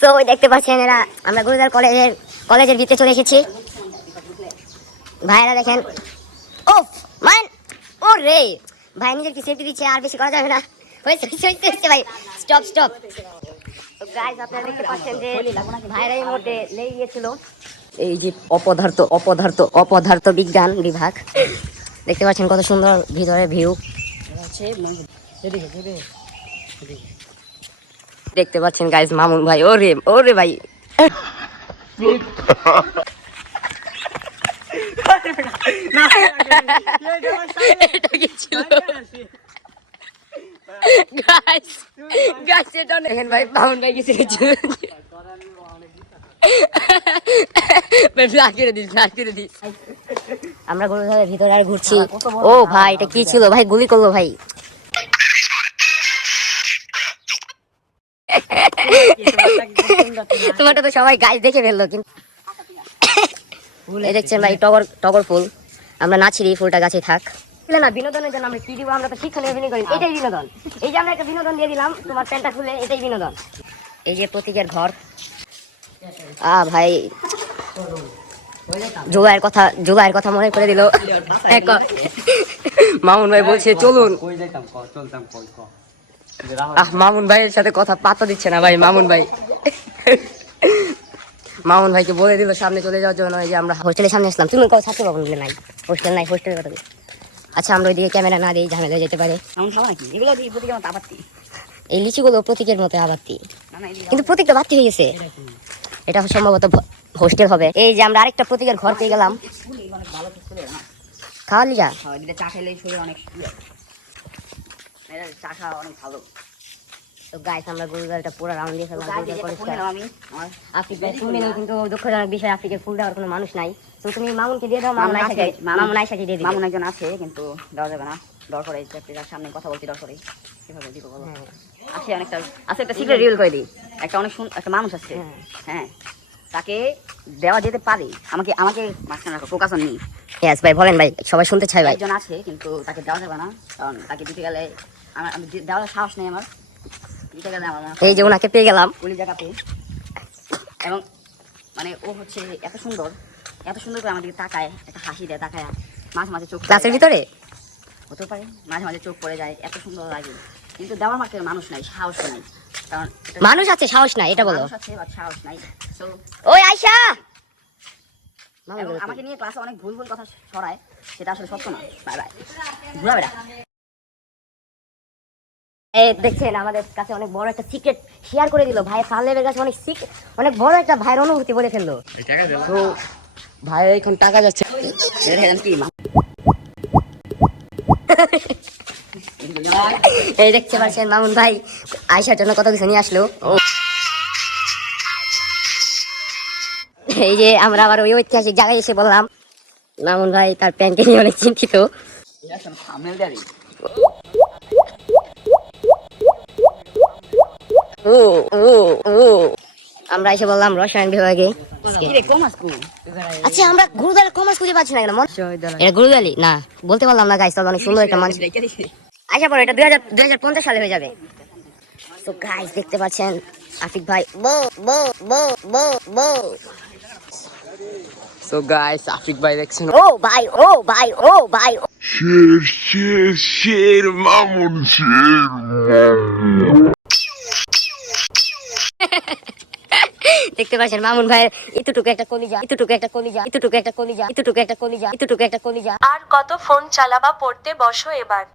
তো ওই দেখতে পাচ্ছেন এরা, আমরা গুরুদার কলেজের কলেজের ভিতরে চলে এসেছি। ভাইরা দেখেন। ও মান ও রে ভাই, নিজের কি সেফটি দিচ্ছে? আর বেশি করা যাবে না। হয়েছে হয়েছে ভাই। স্টপ স্টপ গাইস আপনারা দেখতে পাচ্ছেন যে ভাইরা এই মুহূর্তে লেগে গিয়েছিল। এই যে অপদার্থ অপদার্থ অপদার্থ বিজ্ঞান বিভাগ। দেখতে পাচ্ছেন কত সুন্দর ভিতরে ভিউ দেখতে পাচ্ছেন গাইজ মামুন ভাই। ওরে ওরে ভাই। দেখেন ভাই আমরা ভিতরে আর ঘুরছি। ও ভাই, এটা কি ছিল? ভাই, গুলি করল ভাই। তোমারটা তো সবাই গাছ দেখে ফেলল কিন্তু এই দেখছেন ভাই টগর টগর ফুল। আমরা না ছিঁড়ি ফুলটা গাছে থাক। না বিনোদনের জন্য আমরা কি দিব? আমরা তো শিক্ষণীয় অভিনয় করি এটাই বিনোদন। এই যে আমরা একটা বিনোদন দিয়ে দিলাম তোমার প্যান্টটা খুলে এটাই বিনোদন। এই যে প্রতীকের ঘর। আ ভাই জুলাইয়ের কথা জুলাইয়ের কথা মনে করে দিল। মামুন ভাই বলছে চলুন। আহ মামুন ভাইয়ের সাথে কথা পাতা দিচ্ছে না ভাই মামুন ভাই। মামুন ভাইকে বলে দিল সামনে চলে যাওয়ার জন্য এই যে আমরা হোস্টেলের সামনে আসলাম। তুমি কোথাও ভবন বলে নাই। হোস্টেল নাই হোস্টেলের কথা আচ্ছা আমরা ওইদিকে ক্যামেরা না দিই ঝামেলা যেতে পারে। এমন নাকি? এগুলো দিয়ে এই লিচিগুলো প্রতীকের মতো আবাত্তি। কিন্তু প্রতীকটা বাড়তি হয়ে গেছে। এটা সম্ভবত হোস্টেল হবে। এই যে আমরা আরেকটা প্রতীকের ঘর পেয়ে গেলাম। ফুল এগুলো অনেক ভালো ফুল না খাওয়া লিজা চা খেলে শরীর অনেক ইয়ে। চা খাওয়া অনেক ভালো। তো গাইস আমরা গুরুদারটা পুরো রাউন্ড দিয়ে ফেললাম আমি। কিন্তু দুঃখজনক বিষয় ফুল দেওয়ার কোনো মানুষ নাই। তো তুমি মামুনকে দিয়ে দাও মামুন আছে, মামুন- মামুন দিয়ে মামুন একজন আছে কিন্তু দেওয়া যাবে না। সামনে কথা বলছি দর করে কীভাবে দিব বলো? হ্যাঁ। আছে অনেকটা আছে একটা সিক্রেট রিভিল করে দিই। একটা অনেক সুন একটা মানুষ আছে। হ্যাঁ। হ্যাঁ। তাকে দেওয়া যেতে পারে। আমাকে আমাকে মাঝখানে রাখো ফোকাস অন ভাই বলেন ভাই সবাই শুনতে চাই ভাই। একজন আছে কিন্তু তাকে দেওয়া যাবে না। কারণ তাকে দিতে গেলে আমার দেওয়ার সাহস নেই আমার। এই যে ওনাকে পেয়ে গেলাম। পুলি জায়গাতে এবং মানে ও হচ্ছে এত সুন্দর এত সুন্দর করে আমাদেরকে তাকায় একটা হাসি দেয় তাকায়। মাঝে মাঝে চোখ ক্লাসের ভিতরে? হতে পারে মাঝে মাঝে চোখ পড়ে যায় এত সুন্দর লাগে। কিন্তু দেওয়ার মাকে মানুষ নাই সাহস নাই। কারণ মানুষ আছে সাহস নাই এটা বলো। আছে সাহস নাই। ওই আয়শা! আমাকে নিয়ে ক্লাসে অনেক ভুল ভুল কথা ছড়ায় সেটা আসলে সত্য না। Bye bye. ঘুরা বেড়া এই দেখছেন আমাদের কাছে অনেক বড় একটা সিক্রেট শেয়ার করে দিল। ভাই ফালেবের কাছে অনেক সিক অনেক বড় একটা ভাইয়ের অনুভূতি বলে ফেলল। তো ভাই এখন টাকা যাচ্ছে। এই দেখতে পাচ্ছেন মামুন ভাই আয়সার জন্য কত কিছু নিয়ে আসলো। এই যে আমরা আবার ওই ঐতিহাসিক জায়গায় এসে বললাম মামুন ভাই তার প্যান্টকে নিয়ে অনেক চিন্তিত এটা শোনো, thumbnail দেয়া দিই। ও ও ও আমরা এসে বললাম রসায়ন বিভাগে। আচ্ছা আমরা গুরুদার কমার্স খুঁজে পাচ্ছি না কেন মন? এটা গুরুদালি না বলতে পারলাম না গাইস তাহলে অনেক সুন্দর একটা মানুষ। আশা পড়ো এটা দুই হাজার দুই হাজার পঞ্চাশ সালে হয়ে যাবে। তো গাইস দেখতে পাচ্ছেন আফিক ভাই বো বো বো বো বো সো গাইস আফিক ভাই দেখছেন। ও ভাই ও ভাই ও ভাই share, share, mamun, share, mamun. দেখতে পাচ্ছেন, মামুন ভাইয়ের এতটুকু একটা কলিজা, এতটুকু একটা কলিজা, এতটুকু একটা কলিজা, এতটুকু একটা কলিজা, এতটুকু একটা কলিজা। আর কত ফোন চালাবা পড়তে বসো এবার।